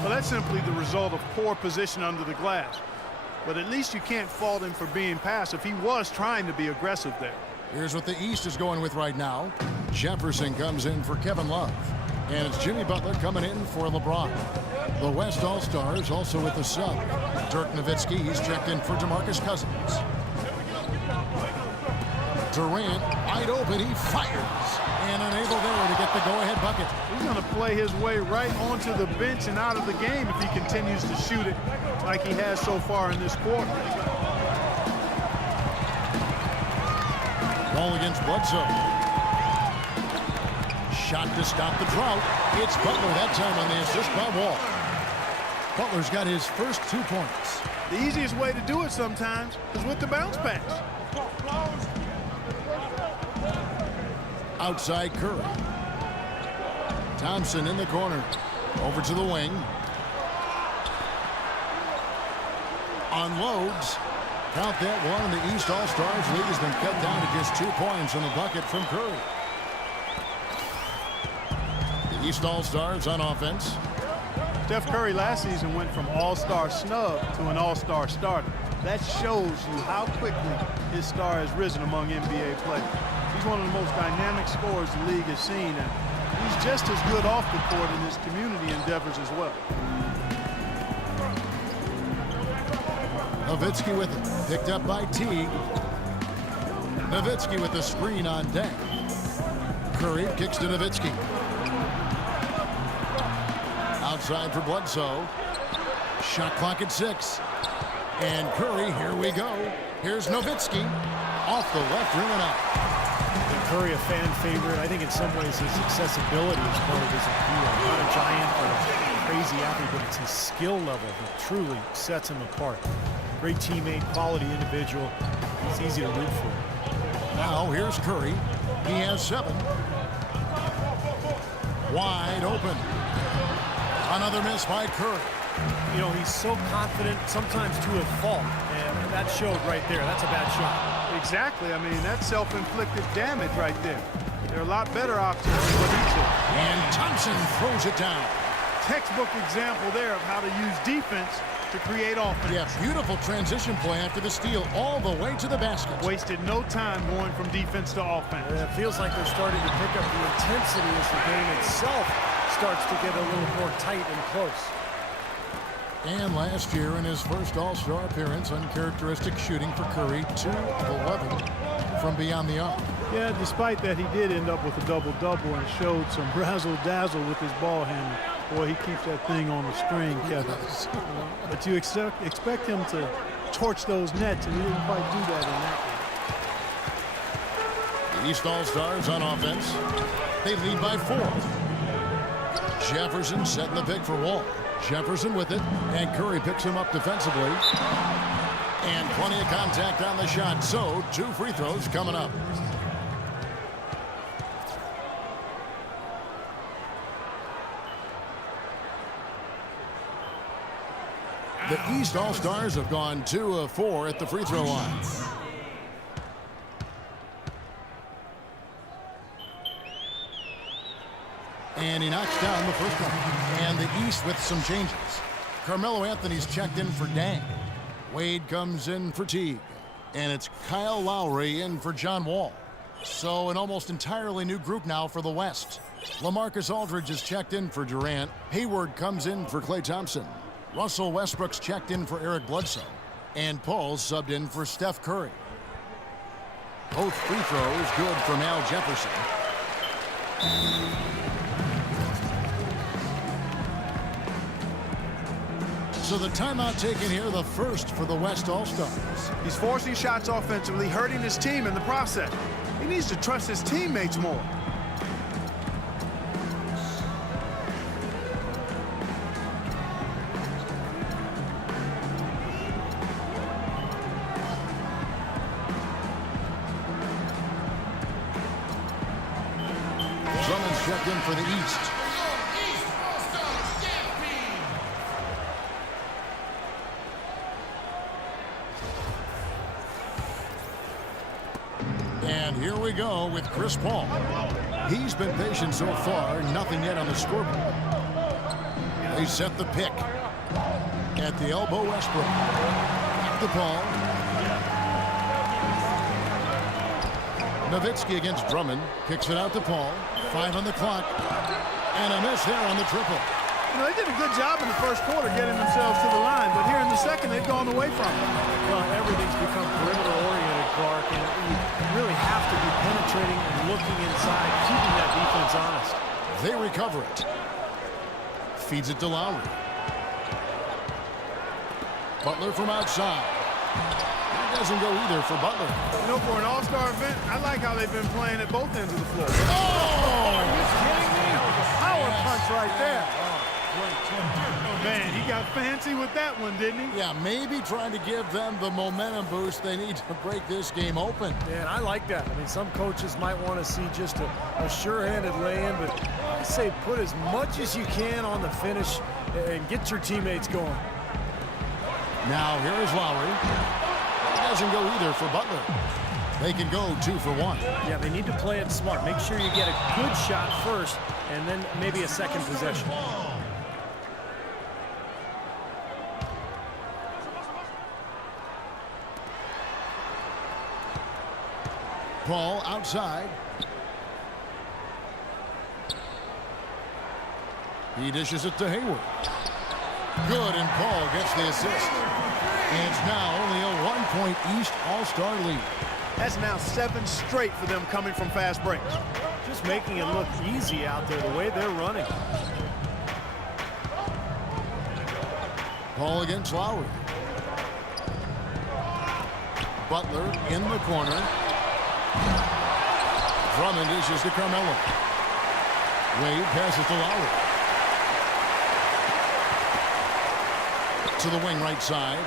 Well, that's simply the result of poor position under the glass. But at least you can't fault him for being passive. He was trying to be aggressive there. Here's what the East is going with right now. Jefferson comes in for Kevin Love. And it's Jimmy Butler coming in for LeBron. The West All-Stars also with the sub. Dirk Nowitzki, he's checked in for DeMarcus Cousins. Durant, wide open, he fires. And unable there to get the go-ahead bucket. He's going to play his way right onto the bench and out of the game if he continues to shoot it like he has so far in this quarter. Ball against Bledsoe. Shot to stop the drought. It's Butler that time on the assist by Wall. Butler's got his first 2 points. The easiest way to do it sometimes is with the bounce pass. Outside Curry. Thompson in the corner. Over to the wing. Unloads. Count that one. The East All-Stars lead has been cut down to just 2 points on the bucket from Curry. The East All-Stars on offense. Steph Curry last season went from all-star snub to an all-star starter. That shows you how quickly his star has risen among NBA players. He's one of the most dynamic scorers the league has seen, and he's just as good off the court in his community endeavors as well. Nowitzki with it, picked up by Teague. Nowitzki with the screen on deck. Curry kicks to Nowitzki. Outside for Bledsoe. Shot clock at 6. And Curry, here we go. Here's Nowitzki. Off the left rim and out. Curry, a fan favorite. I think in some ways his accessibility is part of his appeal. Not a giant or a crazy athlete, but it's his skill level that truly sets him apart. Great teammate, quality individual. He's easy to root for. Now here's Curry. He has 7. Wide open. Another miss by Curry. You know, he's so confident, sometimes to a fault, and that showed right there. That's a bad shot. Exactly. I mean, that's self-inflicted damage right there. There are a lot better options than what he took. And Thompson throws it down. Textbook example there of how to use defense to create offense. Yeah, beautiful transition play after the steal all the way to the basket. Wasted no time going from defense to offense. It feels like they're starting to pick up the intensity as the game itself starts to get a little more tight and close. And last year in his first All-Star appearance, uncharacteristic shooting for Curry, 2 of 11 from beyond the arc. Yeah, despite that, he did end up with a double-double and showed some razzle-dazzle with his ball handling. Boy, he keeps that thing on the string, Kevin. But you expect him to torch those nets, and he didn't quite do that in that one. The East All-Stars on offense. They lead by 4. Jefferson setting the pick for Wall. Jefferson with it, and Curry picks him up defensively. And plenty of contact on the shot, so 2 free throws coming up. The East All-Stars have gone 2 of 4 at the free throw line. And he knocks down the first one. And the East with some changes. Carmelo Anthony's checked in for Dang. Wade comes in for Teague. And it's Kyle Lowry in for John Wall. So an almost entirely new group now for the West. LaMarcus Aldridge is checked in for Durant. Hayward comes in for Klay Thompson. Russell Westbrook's checked in for Eric Bledsoe. And Paul's subbed in for Steph Curry. Both free throws good from Al Jefferson. So the timeout taken here, the first for the West All-Stars. He's forcing shots offensively, hurting his team in the process. He needs to trust his teammates more. Drummond's checked in for the East. And here we go with Chris Paul. He's been patient so far, nothing yet on the scoreboard. They set the pick. At the elbow, Westbrook. Back to Paul. Nowitzki against Drummond. Kicks it out to Paul. 5 on the clock. And a miss there on the triple. You know, they did a good job in the first quarter getting themselves to the line, but here in the second, they've gone away from it. Well, everything's become perimeter-oriented, Clark, and you really have to be penetrating and looking inside, keeping that defense honest. They recover it. Feeds it to Lowry. Butler from outside. It doesn't go either for Butler. You know, for an all-star event, I like how they've been playing at both ends of the floor. Oh! Are you kidding me? That was a power punch right there. Oh, man, he got fancy with that one, didn't he? Yeah, maybe trying to give them the momentum boost they need to break this game open. Man, I like that. I mean, some coaches might want to see just a sure-handed lay-in, but I say put as much as you can on the finish and get your teammates going. Now, here is Lowry. It doesn't go either for Butler. They can go 2 for 1. Yeah, they need to play it smart. Make sure you get a good shot first, and then maybe a second possession. Paul outside. He dishes it to Hayward. Good, and Paul gets the assist. And it's now only a 1-point East All-Star lead. That's now 7 straight for them coming from fast breaks. Just making it look easy out there, the way they're running. Paul against Lowry. Butler in the corner. Drummond dishes to Carmelo. Wade passes to Lowry. To the wing right side.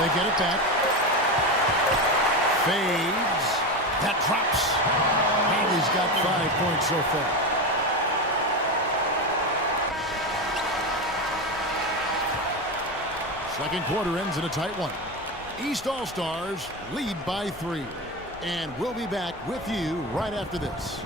They get it back. Fades. That drops. And he's got 5 points so far. Second quarter ends in a tight one. East All-Stars lead by 3. And we'll be back with you right after this.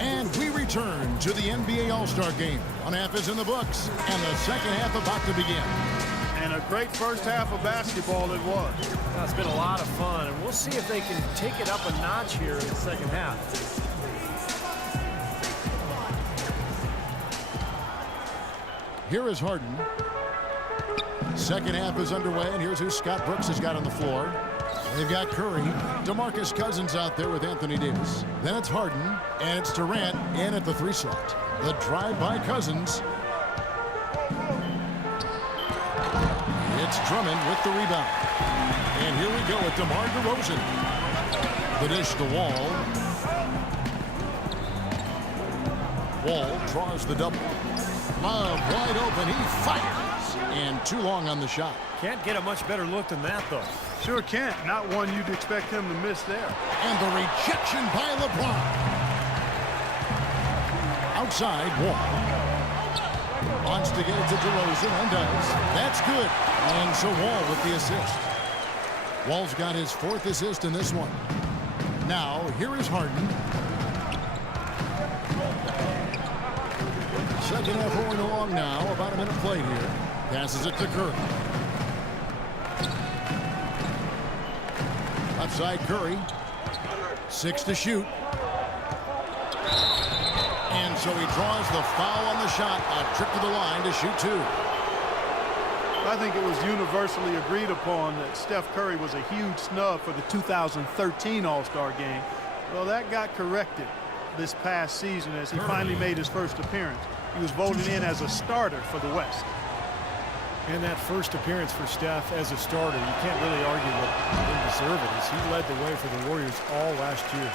And we return to the NBA All-Star Game. One half is in the books, and the second half about to begin. And a great first half of basketball it was. It's been a lot of fun, and we'll see if they can take it up a notch here in the second half. Here is Harden. Second half is underway, and here's who Scott Brooks has got on the floor. They've got Curry, DeMarcus Cousins out there with Anthony Davis. Then it's Harden, and it's Durant in at the 3 slot. The drive by Cousins. It's Drummond with the rebound. And here we go with DeMar DeRozan. The dish to Wall. Wall draws the double. Love wide open. He fires. And too long on the shot. Can't get a much better look than that, though. Sure can't. Not one you'd expect him to miss there. And the rejection by LeBron. Outside, Wall. Wants to get it to DeRozan and does. That's good. And so Wall with the assist. Wall's got his 4th assist in this one. Now, here is Harden. Second half rolling along now. About a minute played here. Passes it to Curry. Outside Curry. 6 to shoot. And so he draws the foul on the shot. A trip to the line to shoot 2. I think it was universally agreed upon that Steph Curry was a huge snub for the 2013 All-Star game. Well, that got corrected this past season as he finally made his first appearance. He was voted in as a starter for the West. And that first appearance for Steph as a starter, you can't really argue what he didn't deserve it, as he led the way for the Warriors all last year.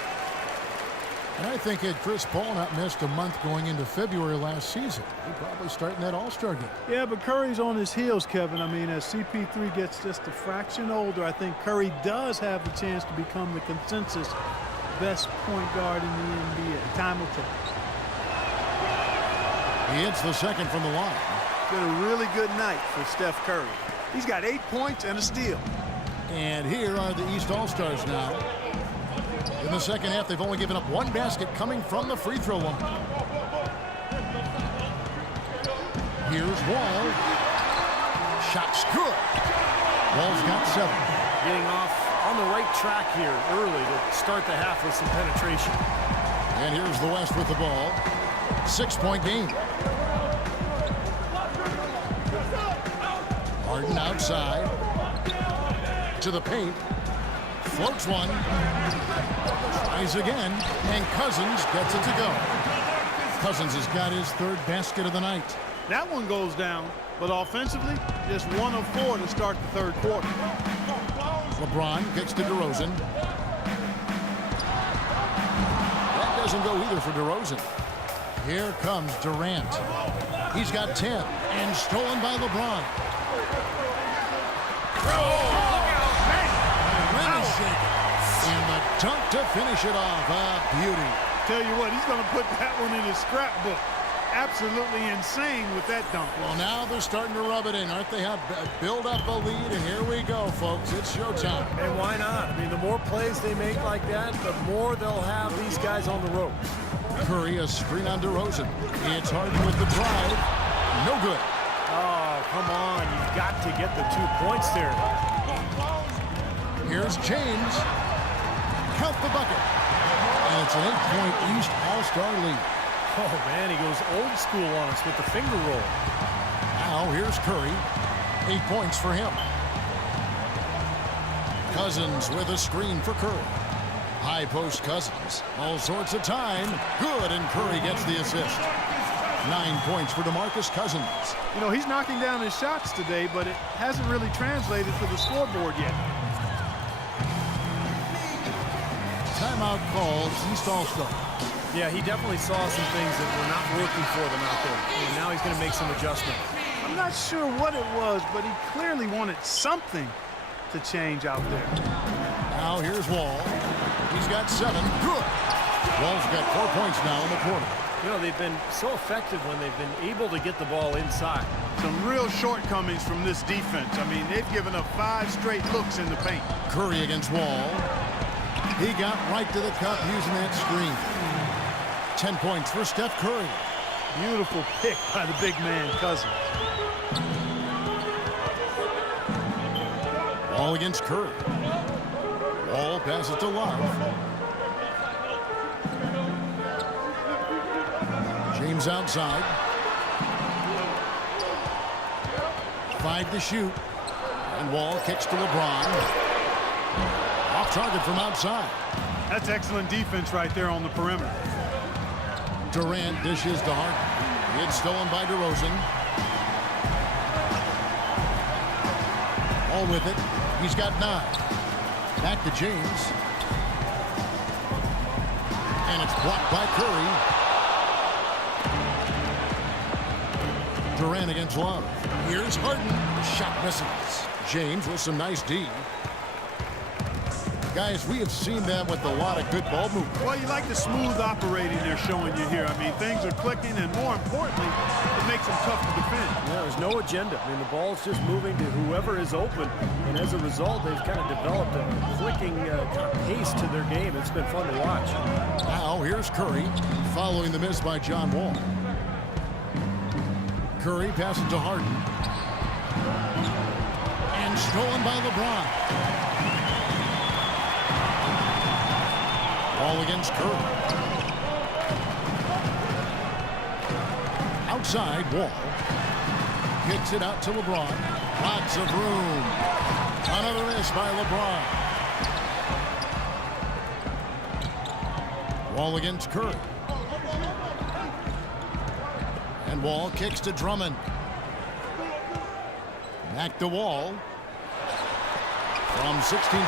And I think had Chris Paul not missed a month going into February last season, he'd probably start in that All-Star game. Yeah, but Curry's on his heels, Kevin. I mean, as CP3 gets just a fraction older, I think Curry does have the chance to become the consensus best point guard in the NBA. Time will tell. He hits the second from the line. Been a really good night for Steph Curry. He's got 8 points and a steal. And here are the East All-Stars now. In the second half, they've only given up one basket coming from the free throw line. Here's Wall. Shot's good. Wall's got 7. Getting off on the right track here early to start the half with some penetration. And here's the West with the ball. 6-point game. Harden outside. To the paint. Floats one. Tries again. And Cousins gets it to go. Cousins has got his 3rd basket of the night. That one goes down, but offensively, just 1 of 4 to start the 3rd quarter. LeBron kicks to DeRozan. That doesn't go either for DeRozan. Here comes Durant. He's got 10 and stolen by LeBron. And the dunk to finish it off. A beauty. Tell you what, he's going to put that one in his scrapbook. Absolutely insane with that dunk. Well, now they're starting to rub it in, aren't they? Have build up a lead, and here we go, folks. It's showtime. And why not? I mean, the more plays they make like that, the more they'll have these guys on the ropes. Curry, a screen on DeRozan. It's Harden with the drive. No good. Oh, come on. You've got to get the 2 points there. Here's James. Count the bucket. And it's an 8-point East All-Star lead. Oh, man, he goes old school on us with the finger roll. Now here's Curry. 8 points for him. Cousins with a screen for Curry. High post Cousins. All sorts of time. Good, and Curry gets the assist. 9 points for DeMarcus Cousins. You know, he's knocking down his shots today, but it hasn't really translated to the scoreboard yet. Timeout called. East All-Star. Yeah, he definitely saw some things that were not working for them out there. And now he's going to make some adjustments. I'm not sure what it was, but he clearly wanted something to change out there. Now here's Wall. He's got 7. Good. Wall's got 4 points now in the quarter. You know, they've been so effective when they've been able to get the ball inside. Some real shortcomings from this defense. I mean, they've given up 5 straight looks in the paint. Curry against Wall. He got right to the cup using that screen. 10 points for Steph Curry. Beautiful pick by the big man, Cousins. Wall against Curry. Wall passes to Love. James outside. 5 to shoot. And Wall kicks to LeBron. Off target from outside. That's excellent defense right there on the perimeter. Durant dishes to Harden. It's stolen by DeRozan. All with it. He's got 9. Back to James. And it's blocked by Curry. Durant against Love. Here's Harden. The shot misses. James with some nice D. Guys, we have seen that with a lot of good ball movement. Well, you like the smooth operating they're showing you here. I mean, things are clicking, and more importantly, it makes them tough to defend. Yeah, there's no agenda. I mean, the ball's just moving to whoever is open, and as a result, they've kind of developed a clicking kind of pace to their game. It's been fun to watch. Now, here's Curry, following the miss by John Wall. Curry passes to Harden. And stolen by LeBron. Ball against Curry. Outside, Wall. Kicks it out to LeBron. Lots of room. Another miss by LeBron. Wall against Curry. And Wall kicks to Drummond. Back to Wall. From 16.